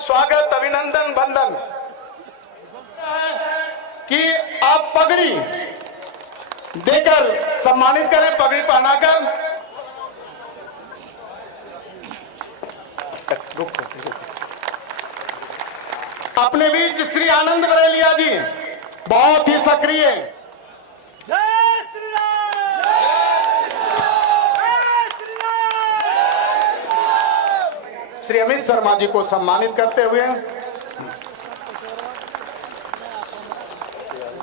स्वागत, अभिनंदन, बंधन कि आप पगड़ी देकर सम्मानित करें, पगड़ी पहनाकर। अपने बीच श्री आनंद बरेलिया जी बहुत ही सक्रिय, जय श्री राम, जय श्री राम। श्री अमित शर्मा जी को सम्मानित करते हुए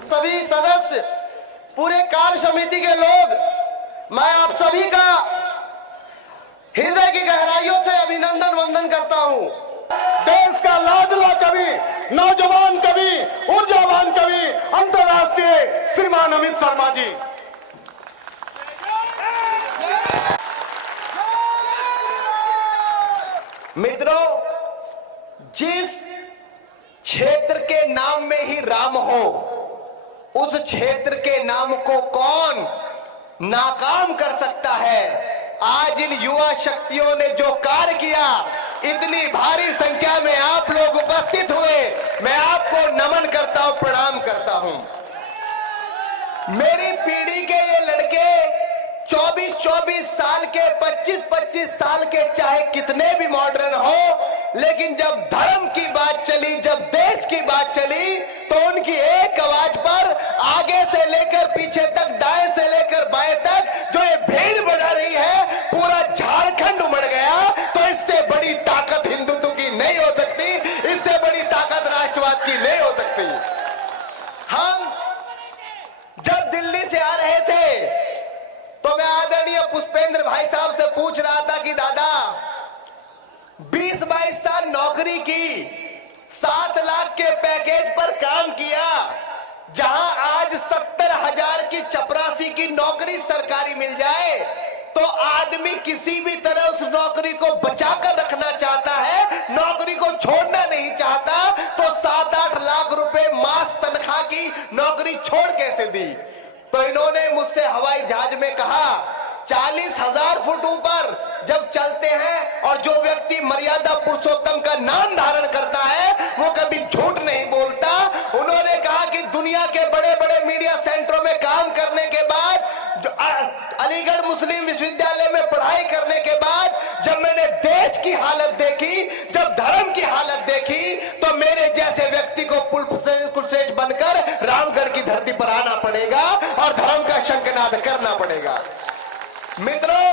सभी सदस्य, पूरे कार्य समिति के लोग, मैं आप सभी का हृदय की गहराइयों से अभिनंदन वंदन करता हूं। देश का लाडला कवि, नौजवान कवि, ऊर्जावान कवि, अंतर्राष्ट्रीय श्रीमान अमित शर्मा जी। मित्रों, जिस क्षेत्र के नाम में ही राम हो, उस क्षेत्र के नाम को कौन नाकाम कर सकता है। आज इन युवा शक्तियों ने जो कार्य किया, इतनी भारी संख्या में आप लोग उपस्थित हुए, मैं आपको नमन करता हूं, प्रणाम करता हूं। मेरी पीढ़ी के ये लड़के 24-24 साल के, 25-25 साल के, चाहे कितने भी मॉडर्न हो, लेकिन जब धर्म की बात चली, जब देश की बात चली, तो उनकी एक आवाज पर आगे से लेकर पीछे तक, दाएं से लेकर बाएं तक जो ये भीड़ बढ़ा रही है, पूरा झारखंड उमड़ गया। तो इससे बड़ी ताकत हिंदुत्व की नहीं हो सकती, इससे बड़ी ताकत राष्ट्रवाद की नहीं हो सकती। हम जब दिल्ली से आ रहे थे, तो मैं आदरणीय पुष्पेंद्र भाई साहब से पूछ रहा था कि दादा, 20-22 साल नौकरी की, 7 लाख के पैकेज पर काम किया, जहां आज 70,000 की चपरासी की नौकरी सरकारी मिल जाए, तो आदमी किसी भी तरह उस नौकरी को बचाकर रखना चाहता है, नौकरी को छोड़ना नहीं चाहता। तो 7-8 लाख रुपए मास तनख्वाह की नौकरी छोड़ कैसे दी। तो इन्होंने मुझसे हवाई जहाज में कहा, 40,000 फुट ऊपर जब चलते हैं और जो व्यक्ति मर्यादा पुरुषोत्तम का नाम धारण करता है, वो कभी झूठ नहीं बोलता। उन्होंने कहा कि दुनिया के बड़े बड़े मीडिया सेंटरों में काम करने के बाद, अलीगढ़ मुस्लिम विश्वविद्यालय में पढ़ाई करने के बाद, जब मैंने देश की हालत देखी, जब धर्म की हालत देखी, तो मेरे जैसे व्यक्ति को कुलसेठ बनकर रामगढ़ की धरती पर आना पड़ेगा और धर्म का शंखनाद करना पड़ेगा। मित्रों,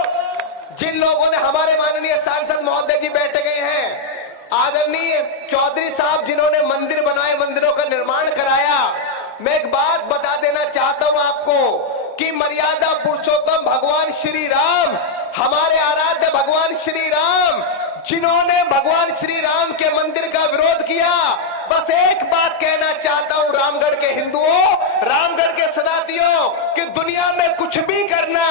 जिन लोगों ने, हमारे माननीय सांसद महोदय जी बैठे गए हैं, आदरणीय चौधरी साहब जिन्होंने मंदिर बनाए, मंदिरों का निर्माण कराया, मैं एक बात बता देना चाहता हूं आपको कि मर्यादा पुरुषोत्तम भगवान श्री राम, हमारे आराध्य भगवान श्री राम, जिन्होंने भगवान श्री राम के मंदिर का विरोध किया, बस एक बात कहना चाहता हूं रामगढ़ के हिंदुओं, रामगढ़ के सनातियों, कि दुनिया में कुछ भी करना,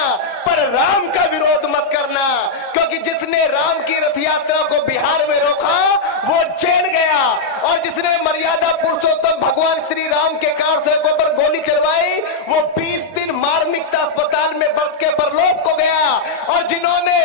पर राम का विरोध मत करना। क्योंकि जिसने राम की रथ यात्रा को बिहार में रोका, वो जेल गया, और जिसने मर्यादा पुरुषोत्तम भगवान श्री राम के कारसेवकों पर गोली चलवाई, वो 20 दिन मार्मिकता अस्पताल में बरस के परलोक को गया। और जिन्होंने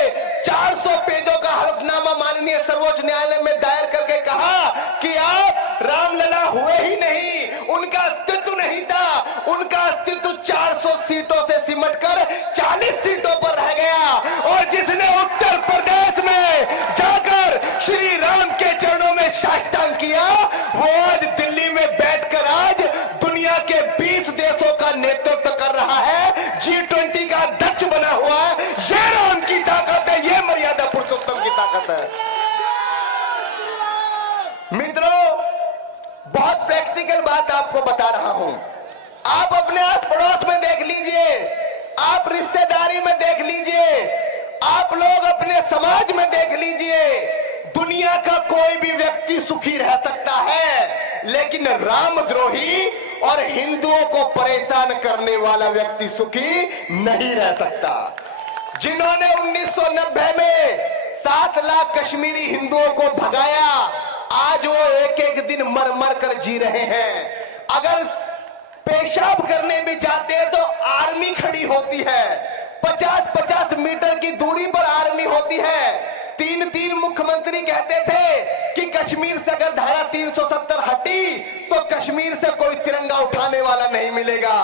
400 पेजों का हलफनामा माननीय सर्वोच्च न्यायालय में दायर करके कहा कि आप रामलला हुए ही नहीं, उनका अस्तित्व नहीं था, उनका अस्तित्व 400 सीटों से सिमटकर 40 सीटों पर रह गया। और जिसने उत्तर प्रदेश में जाकर श्री राम के चरणों में साष्टांग किया, वो आज दिल्ली में बैठकर आज दुनिया के 20 देशों का नेतृत्व कर रहा है, G20 का अध्यक्ष बना हुआ है। ये राम की ताकत है, ये मर्यादा पुरुषोत्तम की ताकत है। मित्रों, बहुत प्रैक्टिकल बात आपको बता रहा हूं। आप अपने आस पड़ोस में देख लीजिए, आप रिश्तेदारी में देख लीजिए, आप लोग अपने समाज में देख लीजिए, दुनिया का कोई भी व्यक्ति सुखी रह सकता है, लेकिन रामद्रोही और हिंदुओं को परेशान करने वाला व्यक्ति सुखी नहीं रह सकता। जिन्होंने 1990 में 7 लाख कश्मीरी हिंदुओं को भगाया, आज वो एक एक दिन मर मर कर जी रहे हैं। अगर पेशाब करने भी जाते हैं तो आर्मी खड़ी होती है, 50-50 मीटर की दूरी पर आर्मी होती है। 3-3 मुख्यमंत्री कहते थे कि कश्मीर से अगर धारा 370 हटी तो कश्मीर से कोई तिरंगा उठाने वाला नहीं मिलेगा।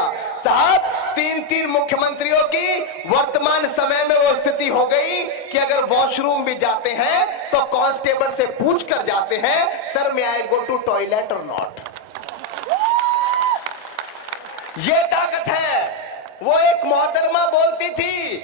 साहब, 3 मुख्यमंत्रियों की वर्तमान समय में वो स्थिति हो गई कि अगर वॉशरूम भी जाते हैं तो कांस्टेबल से पूछ कर जाते हैं, sir may I go to toilet और नॉट। ये ताकत है। वो एक मोहतरमा बोलती थी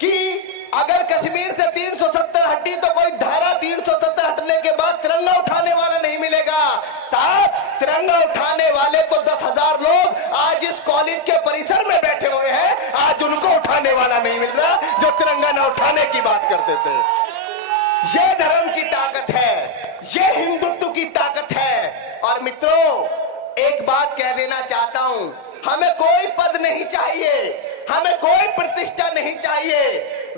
कि अगर कश्मीर से 370 हटी तो कोई धारा 370 हटने के बाद तिरंगा उठाने वाला नहीं मिलेगा। साहब, तिरंगा उठाने वाले को 10,000 लोग आज इस कॉलेज के परिसर में बैठे हुए हैं, आज उनको उठाने वाला नहीं मिल रहा जो तिरंगा न उठाने की बात करते थे। ये धर्म की ताकत है, ये हिंदुत्व की ताकत है। और मित्रों, एक बात कह देना चाहता हूं, हमें कोई पद नहीं चाहिए, हमें कोई प्रतिष्ठा नहीं चाहिए।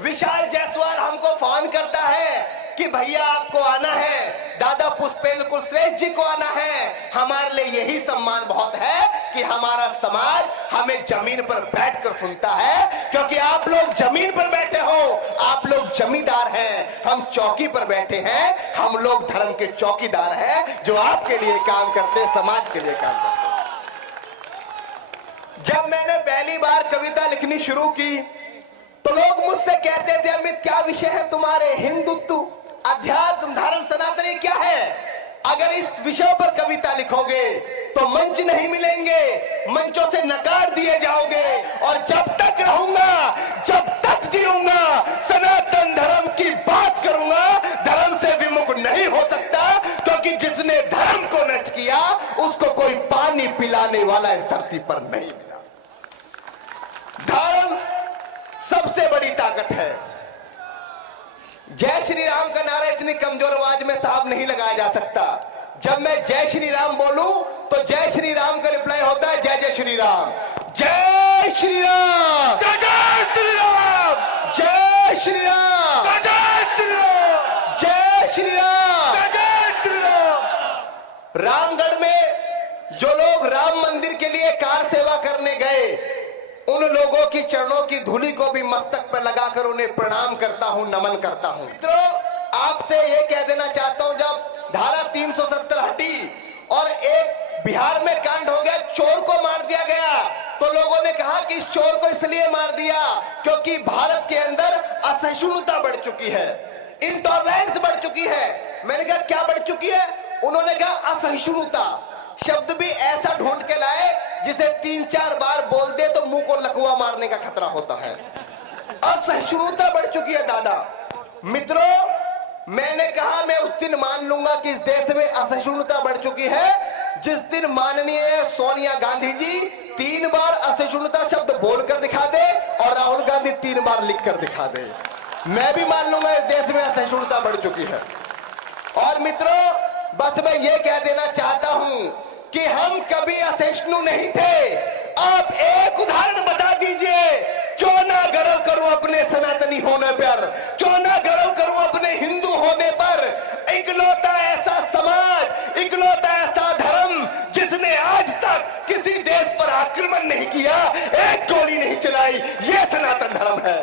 विशाल जायसवाल हमको फोन करता है कि भैया आपको आना है, दादा पुष्पेंद्र कुलश्रेष्ठ जी को आना है। हमारे लिए यही सम्मान बहुत है कि हमारा समाज हमें जमीन पर बैठकर सुनता है, क्योंकि आप लोग जमीन पर बैठे हो, आप लोग जमींदार हैं, हम चौकी पर बैठे हैं, हम लोग धर्म के चौकीदार हैं जो आपके लिए काम करते हैं, समाज के लिए काम करते हैं। जब मैंने पहली बार कविता लिखनी शुरू की तो लोग मुझसे कहते थे, अमित क्या विषय है तुम्हारे, हिंदुत्व, अध्यात्म, धर्म, सनातनी क्या है? अगर इस विषय पर कविता लिखोगे तो मंच नहीं मिलेंगे, मंचों से नकार दिए जाओगे, और जब तक रहूंगा, जब तक जीऊंगा, सनातन धर्म की बात करूंगा, धर्म से विमुख नहीं हो सकता, क्योंकि जिसने धर्म को नष्ट किया उसको कोई पानी पिलाने वाला इस धरती पर नहीं मिला। धर्म सबसे बड़ी ताकत है। जय श्री राम का नारा इतनी कमजोर आवाज में साहब नहीं लगाया जा सकता। जब मैं जय श्री राम बोलूं तो जय श्री राम का रिप्लाई होता है जय जय श्री राम, जय श्री राम, जय जय श्री राम, जय श्री राम, जय जय श्री राम, जय श्री राम, जय जय श्री राम। रामगढ़ में जो लोग राम मंदिर के लिए कार सेवा करने गए, उन लोगों की चरणों की धूलि को भी मस्तक पर लगाकर उन्हें प्रणाम करता हूं, नमन करता हूं। मित्रों, आपसे यह कह देना चाहता हूं, जब धारा 370 हटी और एक बिहार में कांड हो गया, चोर को मार दिया गया, तो लोगों ने कहा कि इस चोर को इसलिए मार दिया क्योंकि भारत के अंदर असहिष्णुता बढ़ चुकी है, इंटॉलरेंस बढ़ चुकी है। मैंने कहा क्या बढ़ चुकी है? उन्होंने कहा असहिष्णुता। शब्द भी ऐसा ढूंढ के लाए जिसे 3-4 बार बोल दे तो मुंह को लकवा मारने का खतरा होता है। असहिष्णुता बढ़ चुकी है दादा। मित्रों, मैंने कहा मैं उस दिन मान लूंगा कि इस देश में असहिष्णुता बढ़ चुकी है जिस दिन माननीय सोनिया गांधी जी 3 बार असहिष्णुता शब्द बोलकर दिखा दे और राहुल गांधी 3 बार लिखकर दिखा दे। मैं भी मान लूंगा इस देश में असहिष्णुता बढ़ चुकी है। और मित्रों, बस मैं ये कह देना चाहता हूं कि हम कभी असहिष्णु नहीं थे। आप एक उदाहरण बता दीजिए, क्यों ना गर्व करूं अपने सनातनी होने पर, क्यों ना गर्व करूं अपने हिंदू होने पर। इकलौता ऐसा समाज, इकलौता ऐसा धर्म जिसने आज तक किसी देश पर आक्रमण नहीं किया, एक गोली नहीं चलाई, ये सनातन धर्म है।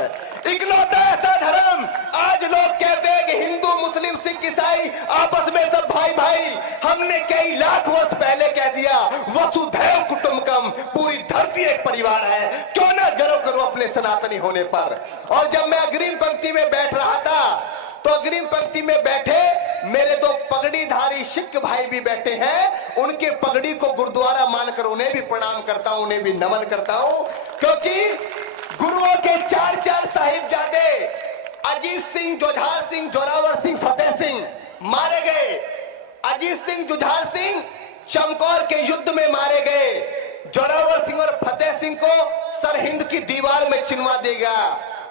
इकलौता ऐसा धर्म। आज लोग कहते हैं कि हिंदू, मुस्लिम, सिख, ईसाई आपस में सब भाई भाई। हमने कई लाख वर्ष पहले कह दिया वसुधैव कुटुंबकम, पूरी धरती एक परिवार है। क्यों ना गर्व करो अपने सनातनी होने पर। और जब मैं अग्रिम पंक्ति में बैठ रहा था तो अग्रिम पंक्ति में बैठे मेरे 2 पगड़ीधारी सिख भाई भी बैठे हैं। उनके पगड़ी को गुरुद्वारा मानकर उन्हें भी प्रणाम करता हूं, उन्हें भी नमन करता हूं, क्योंकि गुरुओं के 4 साहिबजादे अजीत सिंह, जुझार सिंह, जोरावर सिंह, फतेह सिंह मारे गए। अजीत सिंह, जुझार सिंह चमकौर के युद्ध में मारे गए। जोरावर सिंह और फतेह सिंह को सरहिंद की दीवार में चिनवा देगा।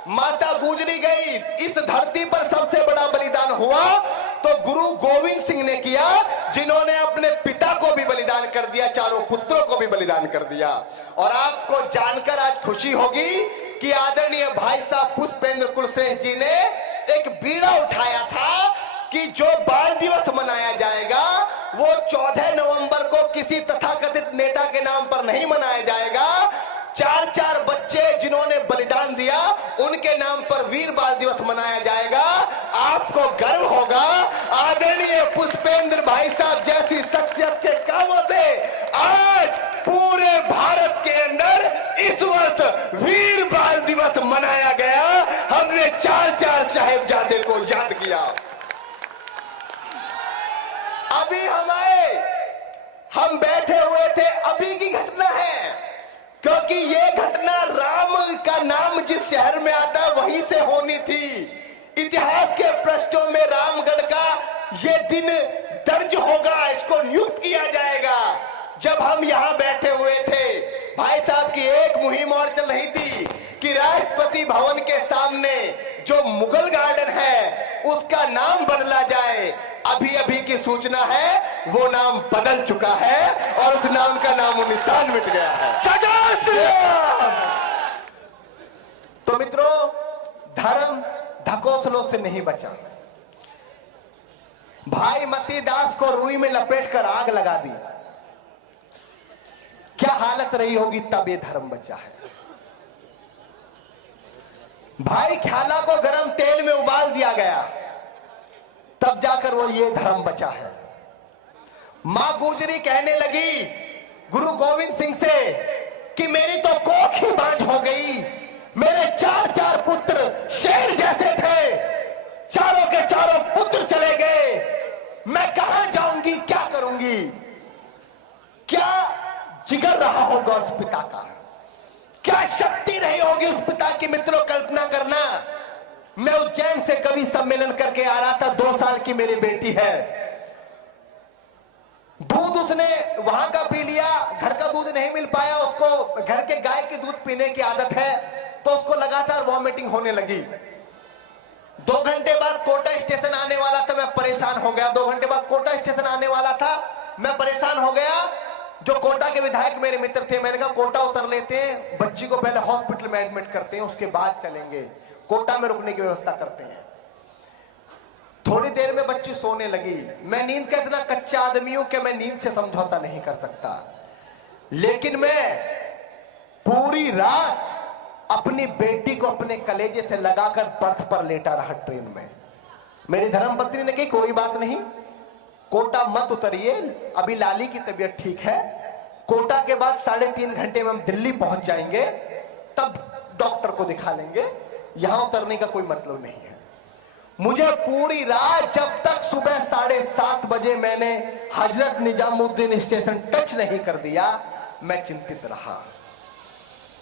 माता गुजरी गई। इस धरती पर सबसे बड़ा बलिदान हुआ तो गुरु गोविंद सिंह ने किया, जिन्होंने अपने पिता को भी बलिदान कर दिया, 4 पुत्रों को भी बलिदान कर दिया। और आपको जानकर आज खुशी होगी कि आदरणीय भाई साहब पुष्पेंद्र कुलश्रेष्ठ जी ने एक बीड़ा उठाया था कि जो बाल दिवस मनाया जाएगा वो 14 नवंबर को किसी तथाकथित नेता के नाम पर नहीं मनाया जाएगा, 4-4 बच्चे जिन्होंने बलिदान दिया, उनके नाम पर वीर बाल दिवस मनाया जाएगा। आपको गर्व होगा, आदरणीय पुष्पेंद्र भाई साहब जैसी शख्सियत के कामों से आज पूरे भारत के अंदर इस वर्ष वीर बाल दिवस मनाया गया। हमने 4-4 साहिबजादे को याद किया। अभी हम बैठे हुए थे, अभी की घटना है, क्योंकि ये घटना राम का नाम जिस शहर में आता है वहीं से होनी थी। इतिहास के पृष्ठों में रामगढ़ का ये दिन दर्ज होगा, इसको नियुक्त किया जाएगा। जब हम यहां बैठे हुए थे, भाई साहब की एक मुहिम और चल रही थी कि राष्ट्रपति भवन के सामने जो मुगल गार्डन है उसका नाम बदला जाए। अभी अभी की सूचना है वो नाम बदल चुका है और उस नाम का नामो निशान मिट गया है। जय श्री राम। तो मित्रों, धर्म ढकोसलों से नहीं बचा। भाई मती दास को रुई में लपेटकर आग लगा दी। क्या हालत रही होगी तब ये धर्म बचा है। भाई ख्याला को गरम तेल में उबाल दिया गया, तब जाकर वो ये धर्म बचा है। मां गुजरी कहने लगी गुरु गोविंद सिंह से कि मेरी तो कोख ही बांझ हो गई, मेरे 4-4 पुत्र शेर जैसे थे, चारों के चारों पुत्र चले गए, मैं कहां जाऊंगी, क्या करूंगी। क्या जिगर रहा होगा उस पिता का, क्या शक्ति रही होगी उस पिता की। मित्रों, कल्पना करना, मैं उज्जैन से कवि सम्मेलन करके आ रहा था, 2 साल की मेरी बेटी है। दूध उसने वहां का पी लिया, घर का दूध नहीं मिल पाया उसको, घर के गाय के दूध पीने की आदत है, तो उसको लगातार वॉमिटिंग होने लगी। 2 घंटे बाद कोटा स्टेशन आने वाला था, मैं परेशान हो गया। 2 घंटे बाद कोटा स्टेशन आने वाला था, मैं परेशान हो गया। जो कोटा के विधायक मेरे मित्र थे, मैंने कहा कोटा उतर लेते हैं, बच्ची को पहले हॉस्पिटल में एडमिट करते हैं, उसके बाद चलेंगे, कोटा में रुकने की व्यवस्था करते हैं। थोड़ी देर में बच्ची सोने लगी। मैं नींद का इतना कच्चा आदमी हूं कि मैं नींद से समझौता नहीं कर सकता, लेकिन मैं पूरी रात अपनी बेटी को अपने कलेजे से लगाकर बर्थ पर लेटा रहा ट्रेन में। मेरी धर्मपत्नी ने कही कोई बात नहीं, कोटा मत उतरिए, अभी लाली की तबीयत ठीक है, कोटा के बाद 3.5 घंटे में हम दिल्ली पहुंच जाएंगे, तब डॉक्टर को दिखा लेंगे, यहां उतरने का कोई मतलब नहीं है। मुझे पूरी रात, जब तक सुबह 7:30 बजे मैंने हजरत निजामुद्दीन स्टेशन टच नहीं कर दिया, मैं चिंतित रहा।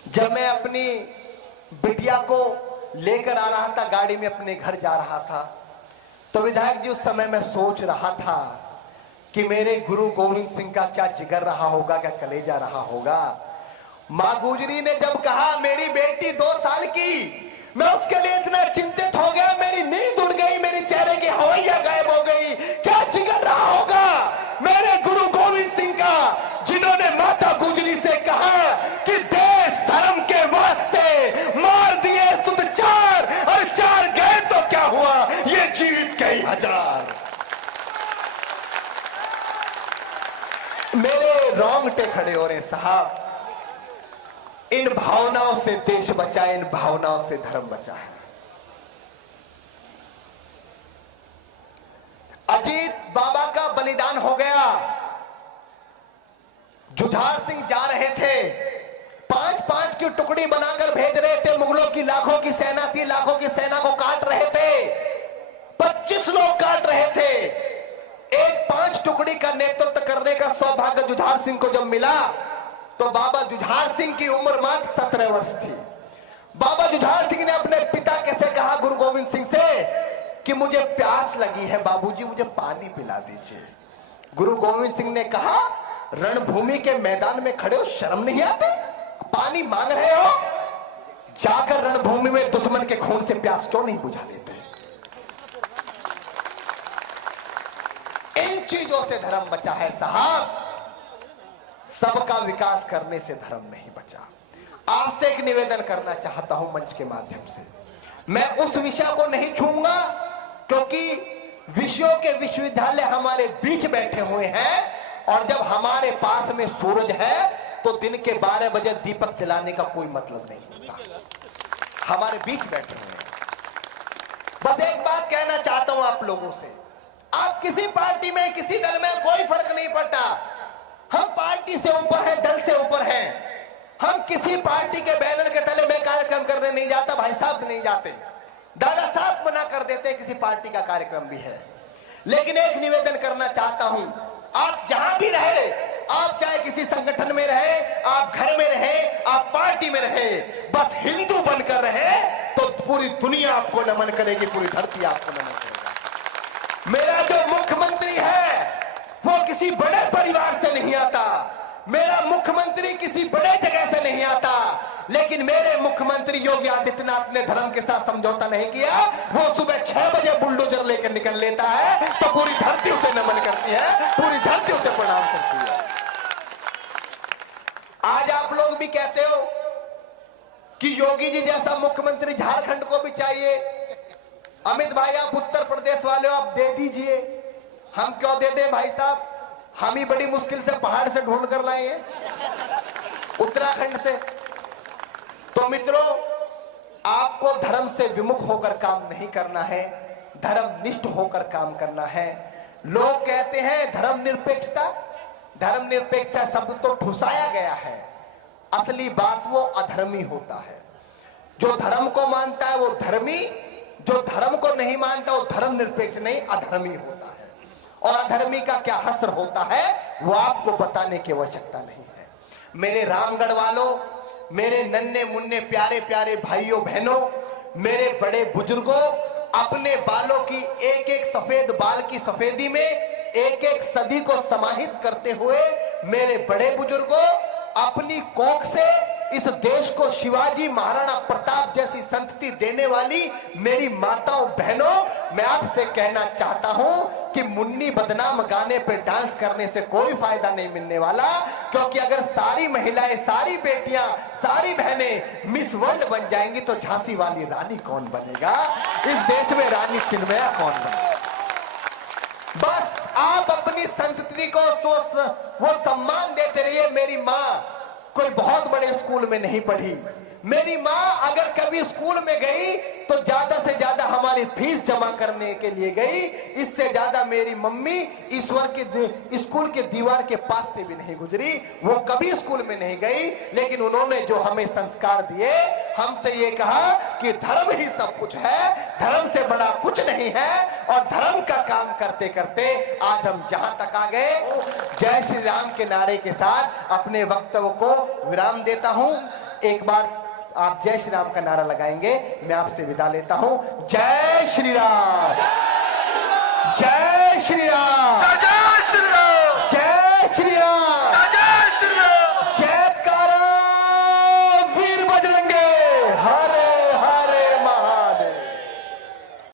जब मैं अपनी बिटिया को लेकर आ रहा था, गाड़ी में अपने घर जा रहा था, तो विधायक जी उस समय मैं सोच रहा था कि मेरे गुरु गोविंद सिंह का क्या जिगर रहा होगा, क्या कलेजा रहा होगा। मां गुजरी ने जब कहा मेरी बेटी 2 साल की, मैं उसके लिए इतना चिंतित हो गया, मेरी नींद उड़ गई, मेरे चेहरे की हवैया गायब हो गई। क्या जिगर रहा होगा मेरे गुरु गोविंद सिंह का, जिन्होंने माता गुजरी से कहा कि देश धर्म के वास्ते मार दिए सुध 4 और 4 गए तो क्या हुआ, ये जीवित कई हजार। मेरे रोंगटे खड़े हो रहे साहब। इन भावनाओं से देश बचा, इन भावनाओं से धर्म बचा है। अजीत बाबा का बलिदान हो गया। जुझार सिंह जा रहे थे, 5-5 की टुकड़ी बनाकर भेज रहे थे, मुगलों की लाखों की सेना थी, लाखों की सेना को काट रहे थे, 25 लोग काट रहे थे। एक 5 टुकड़ी का नेतृत्व करने का सौभाग्य जुझार सिंह को जब मिला, तो बाबा जुझार सिंह की उम्र मात्र 17 वर्ष थी। बाबा जुझार सिंह ने अपने पिता कैसे कहा गुरु गोविंद सिंह से कि मुझे प्यास लगी है बाबूजी, मुझे पानी पिला दीजिए। गुरु गोविंद सिंह ने कहा रणभूमि के मैदान में खड़े हो, शर्म नहीं आती, पानी मांग रहे हो, जाकर रणभूमि में दुश्मन के खून से प्यास क्यों नहीं बुझा लेते। इन चीजों से धर्म बचा है साहब, सबका विकास करने से धर्म नहीं बचा। आपसे एक निवेदन करना चाहता हूं मंच के माध्यम से, मैं उस विषय को नहीं छूंगा क्योंकि विषयों के विश्वविद्यालय हमारे बीच बैठे हुए हैं, और जब हमारे पास में सूरज है तो दिन के 12 बजे दीपक जलाने का कोई मतलब नहीं होता। हमारे बीच बैठे हुए हैं। बस एक बात कहना चाहता हूं आप लोगों से, आप किसी पार्टी में, किसी दल में, कोई फर्क नहीं पड़ता। हम पार्टी से ऊपर हैं, दल से ऊपर हैं। हम किसी पार्टी के बैनर के तले में कार्यक्रम करने नहीं जाता, भाई साहब नहीं जाते, दादा साहब मना कर देते, किसी पार्टी का कार्यक्रम भी है। लेकिन एक निवेदन करना चाहता हूं, आप जहां भी रहे, आप चाहे किसी संगठन में रहे, आप घर में रहे, आप पार्टी में रहे, बस हिंदू बनकर रहे तो पूरी दुनिया आपको नमन करेगी, पूरी धरती आपको नमन करेगी। मेरा जो मुख्यमंत्री है वो किसी बड़े परिवार से नहीं आता, मेरा मुख्यमंत्री किसी बड़े जगह से नहीं आता, लेकिन मेरे मुख्यमंत्री योगी आदित्यनाथ ने धर्म के साथ समझौता नहीं किया। वो सुबह 6 बजे बुलडोजर लेकर निकल लेता है तो पूरी धरती उसे नमन करती है, पूरी धरती उसे प्रणाम करती है। आज आप लोग भी कहते हो कि योगी जी जैसा मुख्यमंत्री झारखंड को भी चाहिए। अमित भाई, आप उत्तर प्रदेश वाले हो, आप दे दीजिए। हम क्यों दे दें भाई साहब, हम ही बड़ी मुश्किल से पहाड़ से ढूंढ कर लाए हैं, उत्तराखंड से। तो मित्रों, आपको धर्म से विमुख होकर काम नहीं करना है, धर्मनिष्ठ होकर काम करना है। लोग कहते हैं धर्मनिरपेक्षता, धर्मनिरपेक्षता शब्द तो ठुसाया गया है, असली बात वो अधर्मी होता है। जो धर्म को मानता है वो धर्मी, जो धर्म को नहीं मानता वो धर्मनिरपेक्ष नहीं, अधर्मी होता है। और अधर्मी का क्या हश्र होता है वो आपको बताने की आवश्यकता नहीं है। मेरे रामगढ़ वालों, मेरे नन्हे मुन्ने प्यारे प्यारे भाइयों बहनों, मेरे बड़े बुजुर्गों, अपने बालों की एक एक सफेद बाल की सफेदी में एक एक सदी को समाहित करते हुए मेरे बड़े बुजुर्गों, अपनी कोख से इस देश को शिवाजी महाराणा प्रताप जैसी संतति देने वाली मेरी माताओं बहनों, मैं आपसे कहना चाहता हूं कि मुन्नी बदनाम गाने पे डांस करने से कोई फायदा नहीं मिलने वाला। क्योंकि अगर सारी महिलाएं, सारी बेटियां, सारी बहनें मिस वर्ल्ड बन जाएंगी तो झांसी वाली रानी कौन बनेगा? इस देश में रानी चिन्मया कौन बनेगा? बस आप अपनी संतति को वो सम्मान देते रहिए। मेरी माँ कोई बहुत बड़े स्कूल में नहीं पढ़ी, मेरी माँ अगर कभी स्कूल में गई तो ज्यादा से ज्यादा हमारी फीस जमा करने के लिए गई, इससे ज्यादा मेरी मम्मी ईश्वर के स्कूल के दीवार के पास से भी नहीं गुजरी। वो कभी स्कूल में नहीं गई, लेकिन उन्होंने जो हमें संस्कार दिए, हमसे ये कहा कि धर्म ही सब कुछ है, धर्म से बड़ा कुछ नहीं है। और धर्म का काम करते करते आज हम जहां तक आ गए। जय श्री राम के नारे के साथ अपने वक्तव्य को विराम देता हूं। एक बार आप जय श्री राम का नारा लगाएंगे, मैं आपसे विदा लेता हूं। जय श्री राम, जय श्री राम।